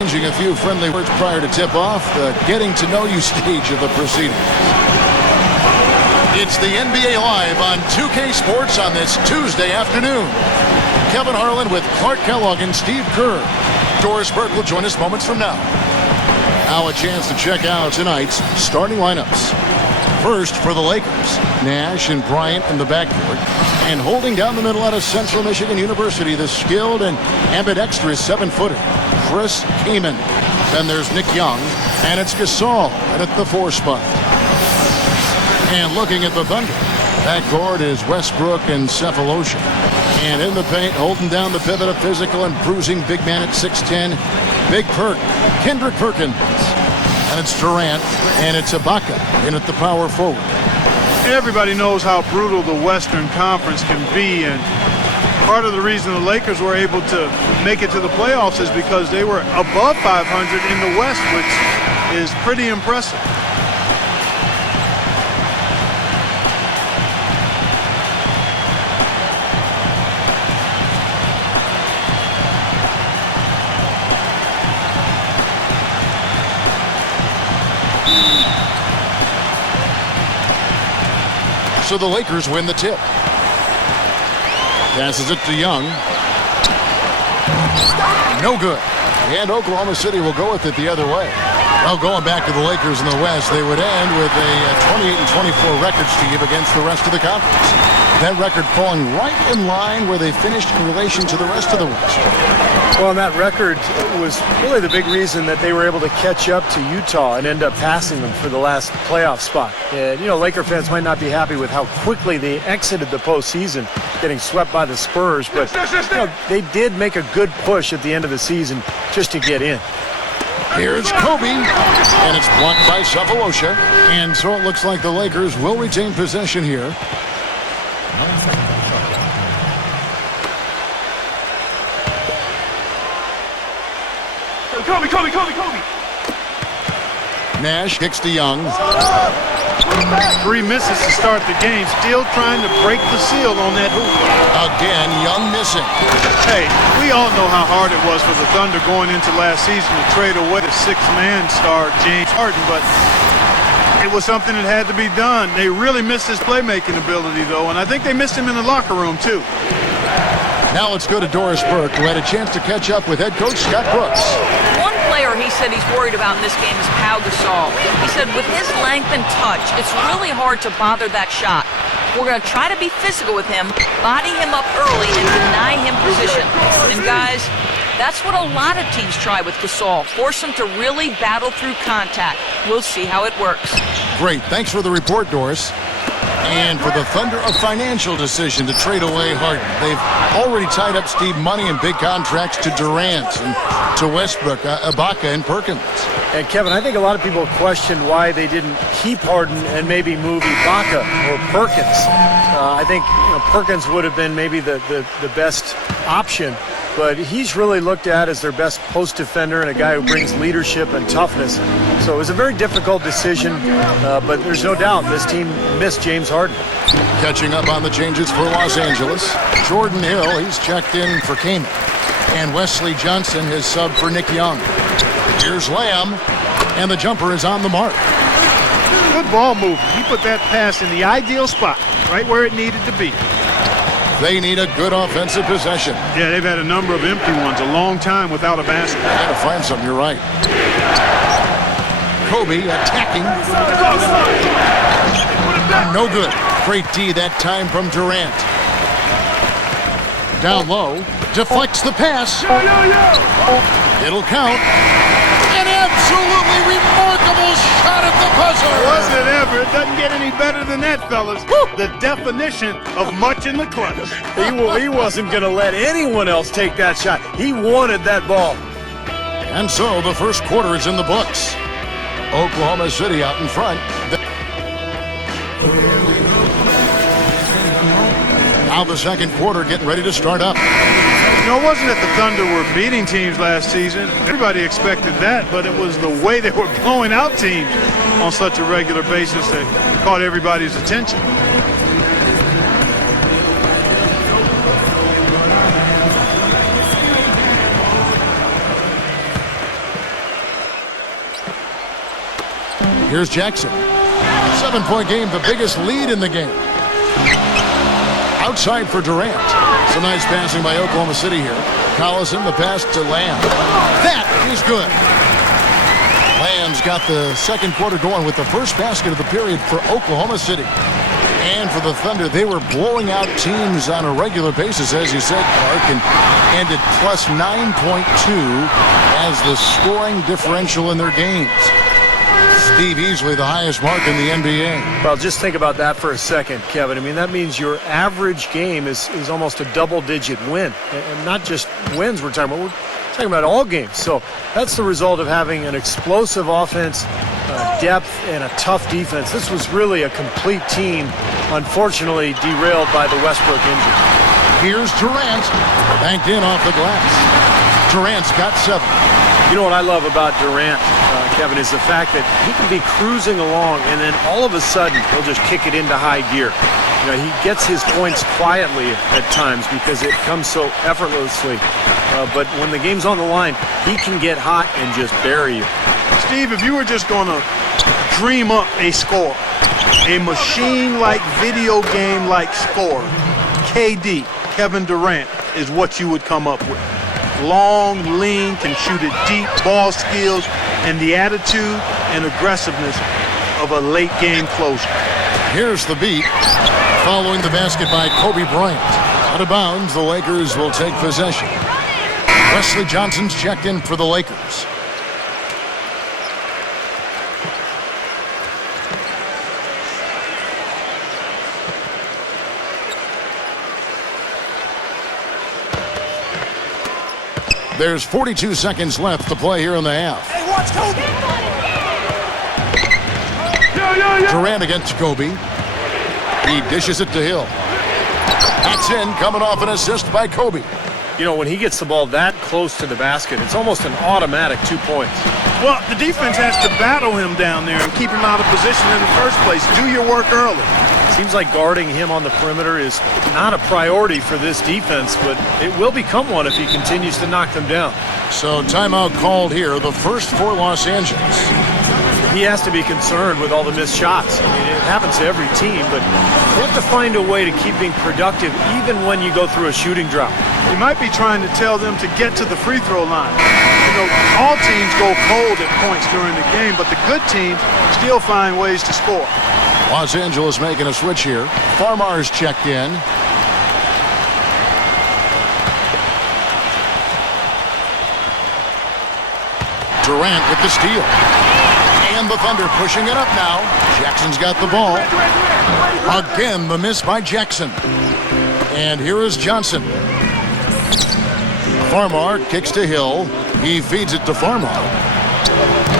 A few friendly words prior to tip-off, the getting-to-know-you stage of the proceedings. It's the NBA Live on 2K Sports on this Tuesday afternoon. Kevin Harlan with Clark Kellogg and Steve Kerr. Doris Burke will join us moments from now. Now a chance to check out tonight's starting lineups. First for the Lakers, Nash and Bryant in the backcourt. And holding down the middle out of Central Michigan University, the skilled and ambidextrous 7-footer, Chris Kaman. Then there's Nick Young, and it's Gasol at the 4 spot. And looking at the Thunder, backcourt is Westbrook and Cephalosha. And in the paint, holding down the pivot, a physical and bruising big man at 6'10", Big Perk, Kendrick Perkins. And it's Durant, and it's Ibaka in at the power forward. Everybody knows how brutal the Western Conference can be, and part of the reason the Lakers were able to make it to the playoffs is because they were above 500 in the West, which is pretty impressive. So the Lakers win the tip. Passes it to Young. No good. And Oklahoma City will go with it the other way. Well, going back to the Lakers in the West, they would end with a 28-24 record, Steve, against the rest of the conference. That record falling right in line where they finished in relation to the rest of the West. Well, and that record was really the big reason that they were able to catch up to Utah and end up passing them for the last playoff spot. And, you know, Laker fans might not be happy with how quickly they exited the postseason, getting swept by the Spurs, but you know, they did make a good push at the end of the season just to get in. Here's Kobe, and it's blocked by Cephalosha. And so it looks like the Lakers will retain possession here. Kobe. Nash kicks to Young. 3 misses to start the game, still trying to break the seal on that hoop. Again, Young missing. Hey, we all know how hard it was for the Thunder going into last season to trade away the 6-man star, James Harden, but it was something that had to be done. They really missed his playmaking ability, though, and I think they missed him in the locker room, too. Now let's go to Doris Burke, who had a chance to catch up with head coach Scott Brooks. One player he said he's worried about in this game is Pau Gasol. He said with his length and touch, it's really hard to bother that shot. We're going to try to be physical with him, body him up early, and deny him position. And guys, that's what a lot of teams try with Gasol. Force him to really battle through contact. We'll see how it works. Great. Thanks for the report, Doris. And for the Thunder, a financial decision to trade away Harden. They've already tied up Steve money and big contracts to Durant and to Westbrook, Ibaka, and Perkins. And Kevin, I think a lot of people questioned why they didn't keep Harden and maybe move Ibaka or Perkins. I think Perkins would have been maybe the best option, but he's really looked at as their best post defender and a guy who brings leadership and toughness. So it was a very difficult decision, but there's no doubt this team missed James Harden. Catching up on the changes for Los Angeles, Jordan Hill, he's checked in for Kaman. And Wesley Johnson has subbed for Nick Young. Here's Lamb, and the jumper is on the mark. Good ball movement. He put that pass in the ideal spot, right where it needed to be. They need a good offensive possession. Yeah, they've had a number of empty ones, a long time without a basket. Got to find something, you're right. Kobe attacking. No good. Great D that time from Durant. Down low, deflects the pass. It'll count. An absolutely remarkable shot at the buzzer. Was it ever? It doesn't get any better than that, fellas. The definition of much in the clutch. He wasn't going to let anyone else take that shot. He wanted that ball. And so the first quarter is in the books. Oklahoma City out in front. Now the second quarter getting ready to start up. You know, it wasn't that the Thunder were beating teams last season. Everybody expected that, but it was the way they were blowing out teams on such a regular basis that caught everybody's attention. Here's Jackson. 7-point game, the biggest lead in the game. Outside for Durant. Some nice passing by Oklahoma City here. Collison, the pass to Lamb. That is good. Lamb's got the second quarter going with the first basket of the period for Oklahoma City. And for the Thunder, they were blowing out teams on a regular basis, as you said, Clark, and ended plus 9.2 as the scoring differential in their games. Steve, easily the highest mark in the NBA. Well, just think about that for a second, Kevin. I mean, that means your average game is almost a double-digit win. And not just wins we're talking about. We're talking about all games. So that's the result of having an explosive offense, depth, and a tough defense. This was really a complete team, unfortunately derailed by the Westbrook injury. Here's Durant, banked in off the glass. Durant's got 7. You know what I love about Durant, Kevin, is the fact that he can be cruising along and then all of a sudden he'll just kick it into high gear. You know, he gets his points quietly at times because it comes so effortlessly. But when the game's on the line, he can get hot and just bury you. Steve, if you were just going to dream up a score, a machine-like, video game-like score, KD, Kevin Durant, is what you would come up with. Long, lean, can shoot it deep, ball skills, and the attitude and aggressiveness of a late-game closer. Here's the beat. Following the basket by Kobe Bryant. Out of bounds, the Lakers will take possession. Wesley Johnson's checked in for the Lakers. There's 42 seconds left to play here in the half. Hey, watch Kobe! Durant against Kobe. He dishes it to Hill. That's in, coming off an assist by Kobe. You know, when he gets the ball that close to the basket, it's almost an automatic 2 points. Well, the defense has to battle him down there and keep him out of position in the first place. Do your work early. Seems like guarding him on the perimeter is not a priority for this defense, but it will become one if he continues to knock them down. So timeout called here, the first for Los Angeles. He has to be concerned with all the missed shots. I mean, it happens to every team, but you have to find a way to keep being productive even when you go through a shooting drought. He might be trying to tell them to get to the free throw line. You know, all teams go cold at points during the game, but the good teams still find ways to score. Los Angeles making a switch here. Farmar's checked in. Durant with the steal. And the Thunder pushing it up now. Jackson's got the ball. Again, the miss by Jackson. And here is Johnson. Farmar kicks to Hill. He feeds it to Farmar.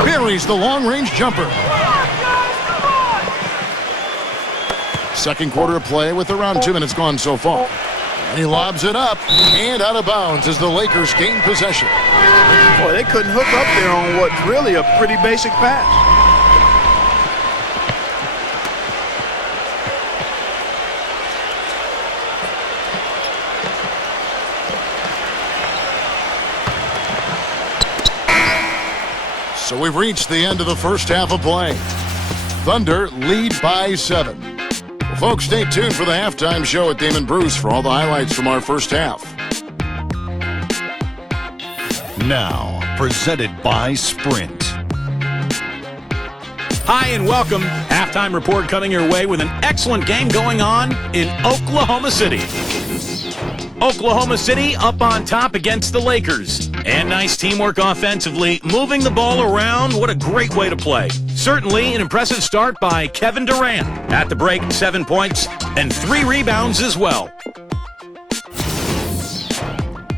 Buries the long-range jumper. Second quarter of play with around 2 minutes gone so far. And he lobs it up and out of bounds as the Lakers gain possession. Boy, they couldn't hook up there on what's really a pretty basic pass. So we've reached the end of the first half of play. Thunder lead by 7. Well, folks, stay tuned for the halftime show at Damon Bruce for all the highlights from our first half. Now, presented by Sprint. Hi and welcome. Halftime report coming your way with an excellent game going on in Oklahoma City. Oklahoma City up on top against the Lakers. And nice teamwork offensively, moving the ball around. What a great way to play. Certainly an impressive start by Kevin Durant. At the break, 7 points and 3 rebounds as well.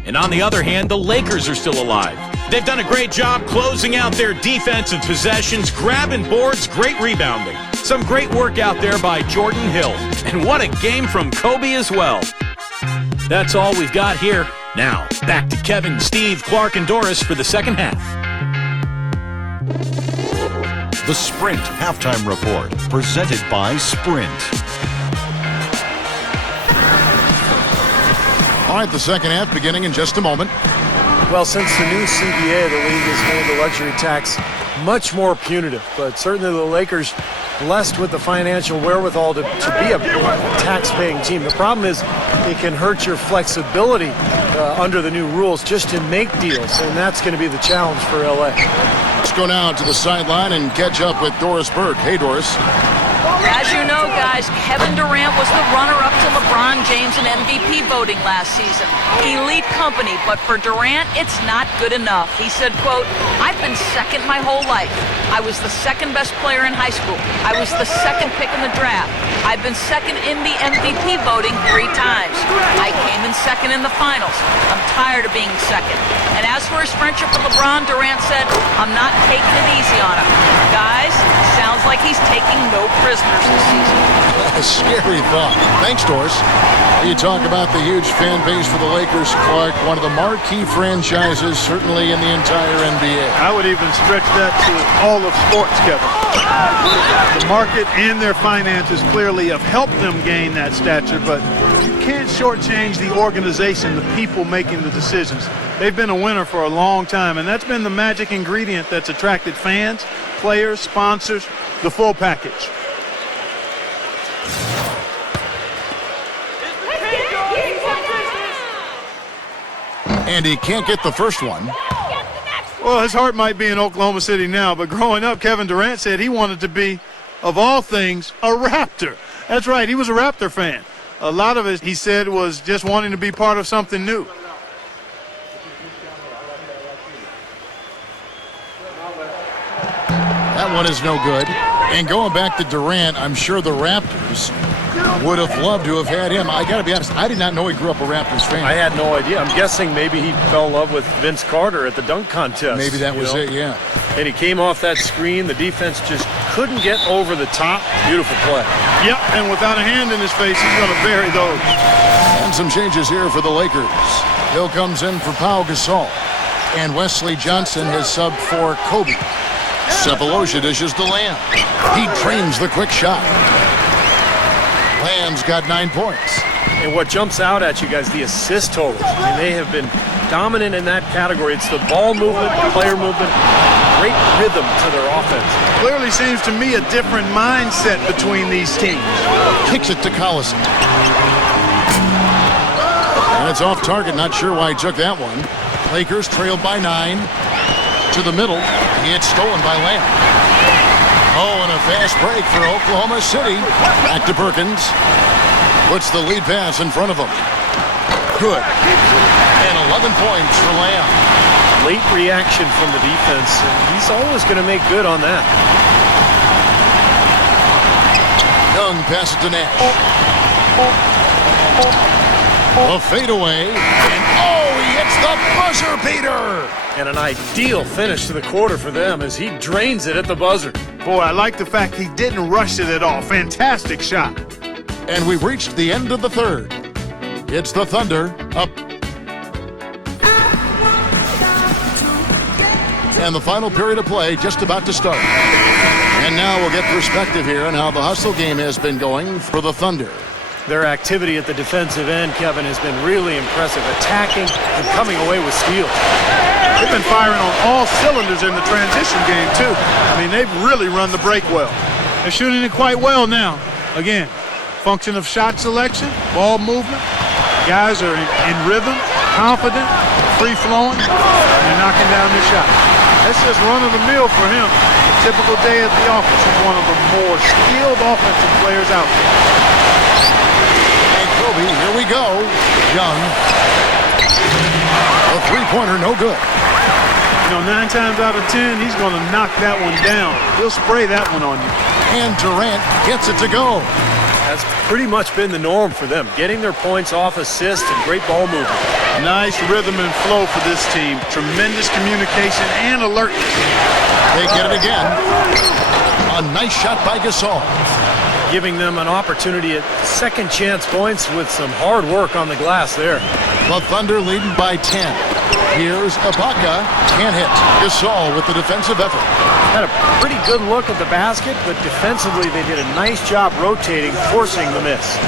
And on the other hand, the Lakers are still alive. They've done a great job closing out their defensive possessions, grabbing boards, great rebounding. Some great work out there by Jordan Hill. And what a game from Kobe as well. That's all we've got here. Now, back to Kevin, Steve, Clark, and Doris for the second half. The Sprint Halftime Report, presented by Sprint. All right, the second half beginning in just a moment. Well, since the new CBA, the league has made the luxury tax much more punitive, but certainly the Lakers blessed with the financial wherewithal to be a tax-paying team. The problem is it can hurt your flexibility under the new rules just to make deals, and that's going to be the challenge for LA. Let's go now to the sideline and catch up with Doris Burke. Hey, Doris. As you know, guys, Kevin Durant was the runner-up to LeBron James in MVP voting last season. Elite company, but for Durant, it's not good enough. He said, quote, "I've been second my whole life. I was the second best player in high school. I was the second pick in the draft. I've been second in the MVP voting 3 times. I came in second in the finals. I'm tired of being second." And as for his friendship with LeBron, Durant said, "I'm not taking it easy on him. Guys, sounds like he's taking no prisoners this season." A scary thought. Thanks, Doris. You talk about the huge fan base for the Lakers, Clark, one of the marquee franchises certainly in the entire NBA. I would even stretch that to all of sports, Kevin. The market and their finances clearly have helped them gain that stature, but you can't shortchange the organization, the people making the decisions. They've been a winner for a long time, and that's been the magic ingredient that's attracted fans, players, sponsors, the full package. And he can't get the first one. Well, his heart might be in Oklahoma City now, but growing up, Kevin Durant said he wanted to be, of all things, a Raptor. That's right, he was a Raptor fan. A lot of it, he said, was just wanting to be part of something new. That one is no good. And going back to Durant, I'm sure the Raptors would have loved to have had him. I got to be honest, I did not know he grew up a Raptors fan. I had no idea. I'm guessing maybe he fell in love with Vince Carter at the dunk contest. Maybe that was it, yeah. And he came off that screen. The defense just couldn't get over the top. Beautiful play. Yep, and without a hand in his face, he's going to bury those. And some changes here for the Lakers. Hill comes in for Pau Gasol. And Wesley Johnson has subbed for Kobe. Cephalosha dishes to Lamb. He trains the quick shot. Lamb's got 9 points. And what jumps out at you guys, the assist totals. I mean, they have been dominant in that category. It's the ball movement, player movement, great rhythm to their offense. Clearly seems to me a different mindset between these teams. Kicks it to Collison. And it's off target. Not sure why he took that one. Lakers trailed by 9. To the middle. It's stolen by Lamb. Oh, and a fast break for Oklahoma City. Back to Perkins. Puts the lead pass in front of him. Good. And 11 points for Lamb. Late reaction from the defense. And he's always going to make good on that. Young passes to Nash. A fadeaway. And oh, he hits the buzzer beater. And an ideal finish to the quarter for them as he drains it at the buzzer. Boy, I like the fact he didn't rush it at all. Fantastic shot. And we've reached the end of the third. It's the Thunder up. And the final period of play just about to start. And now we'll get perspective here on how the hustle game has been going for the Thunder. Their activity at the defensive end, Kevin, has been really impressive. Attacking and coming away with steals. They've been firing on all cylinders in the transition game, too. I mean, they've really run the break well. They're shooting it quite well now. Again, function of shot selection, ball movement. Guys are in rhythm, confident, free-flowing, and they're knocking down their shot. That's just run-of-the-mill for him. A typical day at the office. He's one of the more skilled offensive players out there. And Kobe, here we go. Young. A three-pointer, no good. You know, 9 times out of 10, he's going to knock that one down. He'll spray that one on you. And Durant gets it to go. That's pretty much been the norm for them. Getting their points off assists and great ball movement. Nice rhythm and flow for this team. Tremendous communication and alertness. They get it again. A nice shot by Gasol. Giving them an opportunity at second chance points with some hard work on the glass there. The Thunder leading by 10. Here's Ibaka. Can't hit. Gasol with the defensive effort. Had a pretty good look at the basket, but defensively they did a nice job rotating, forcing the miss.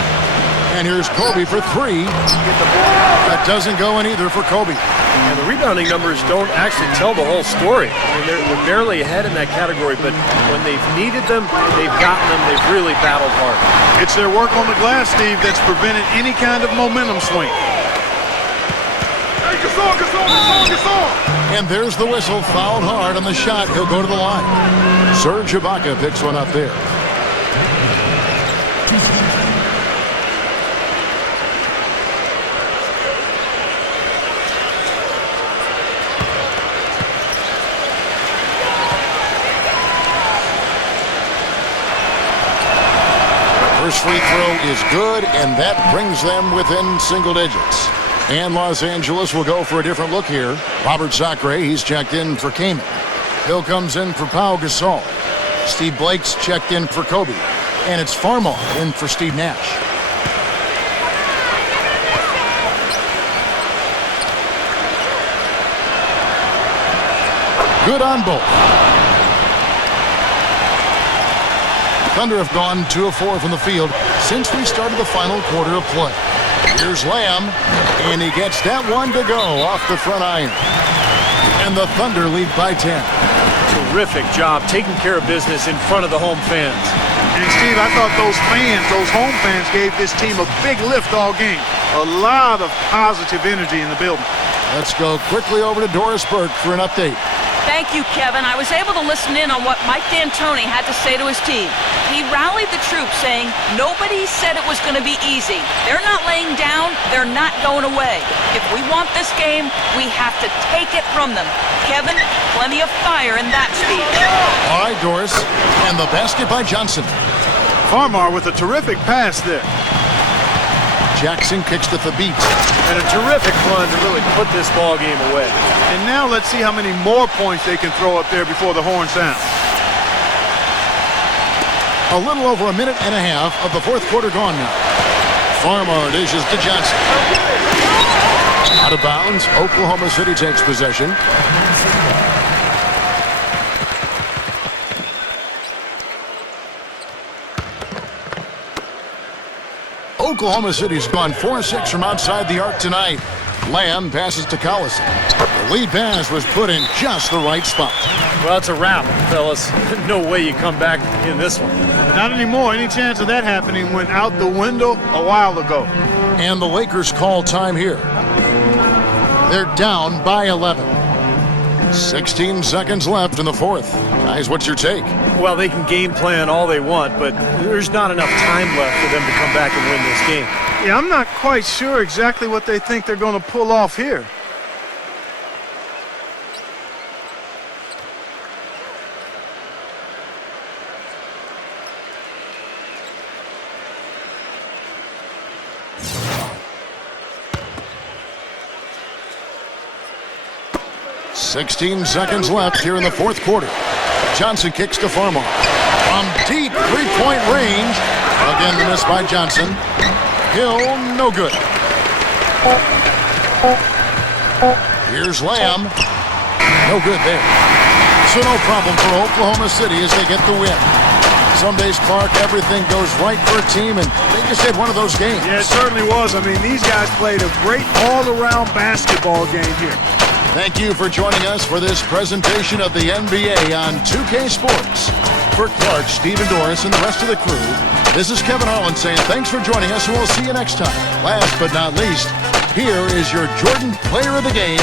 And here's Kobe for three. That doesn't go in either for Kobe. And the rebounding numbers don't actually tell the whole story. I mean, they're barely ahead in that category, but when they've needed them, they've gotten them. They've really battled hard. It's their work on the glass, Steve, that's prevented any kind of momentum swing. And there's the whistle, fouled hard on the shot. He'll go to the line. Serge Ibaka picks one up there. First free throw is good, and that brings them within single digits. And Los Angeles will go for a different look here. Robert Sacre, he's checked in for Kaman. Bill comes in for Pau Gasol. Steve Blake's checked in for Kobe. And it's Farmar in for Steve Nash. Good on both. Thunder have gone 2 of 4 from the field since we started the final quarter of play. Here's Lamb, and he gets that one to go off the front iron. And the Thunder lead by 10. Terrific job taking care of business in front of the home fans. And Steve, I thought those home fans gave this team a big lift all game. A lot of positive energy in the building. Let's go quickly over to Doris Burke for an update. Thank you, Kevin. I was able to listen in on what Mike D'Antoni had to say to his team. He rallied the troops saying, nobody said it was going to be easy. They're not laying down. They're not going away. If we want this game, we have to take it from them. Kevin, plenty of fire in that speech. All right, Doris. And the basket by Johnson. Farmar with a terrific pass there. Jackson kicks to Thabit. And a terrific run to really put this ball game away. And now let's see how many more points they can throw up there before the horn sounds. A little over a minute and a half of the fourth quarter gone now. Farmar dishes to Johnson. Out of bounds, Oklahoma City takes possession. Oklahoma City's gone 4-6 from outside the arc tonight. Lamb passes to Collison. The lead pass was put in just the right spot. Well, it's a wrap, fellas. No way you come back in this one. Not anymore. Any chance of that happening went out the window a while ago. And the Lakers call time here. They're down by 11. 16 seconds left in the fourth. Guys, what's your take? Well, they can game plan all they want, but there's not enough time left for them to come back and win this game. Yeah, I'm not quite sure exactly what they think they're going to pull off here. $16 seconds left here in the fourth quarter. Johnson kicks to Farmar. From deep three-point range. Again, the miss by Johnson. Hill, no good. Here's Lamb. No good there. So no problem for Oklahoma City as they get the win. Some days, Clark, everything goes right for a team, and they just had one of those games. Yeah, it certainly was. I mean, these guys played a great all-around basketball game here. Thank you for joining us for this presentation of the NBA on 2K Sports. For Clark, Steve, and Doris, and the rest of the crew, this is Kevin Harlan saying thanks for joining us, and we'll see you next time. Last but not least, here is your Jordan Player of the Game,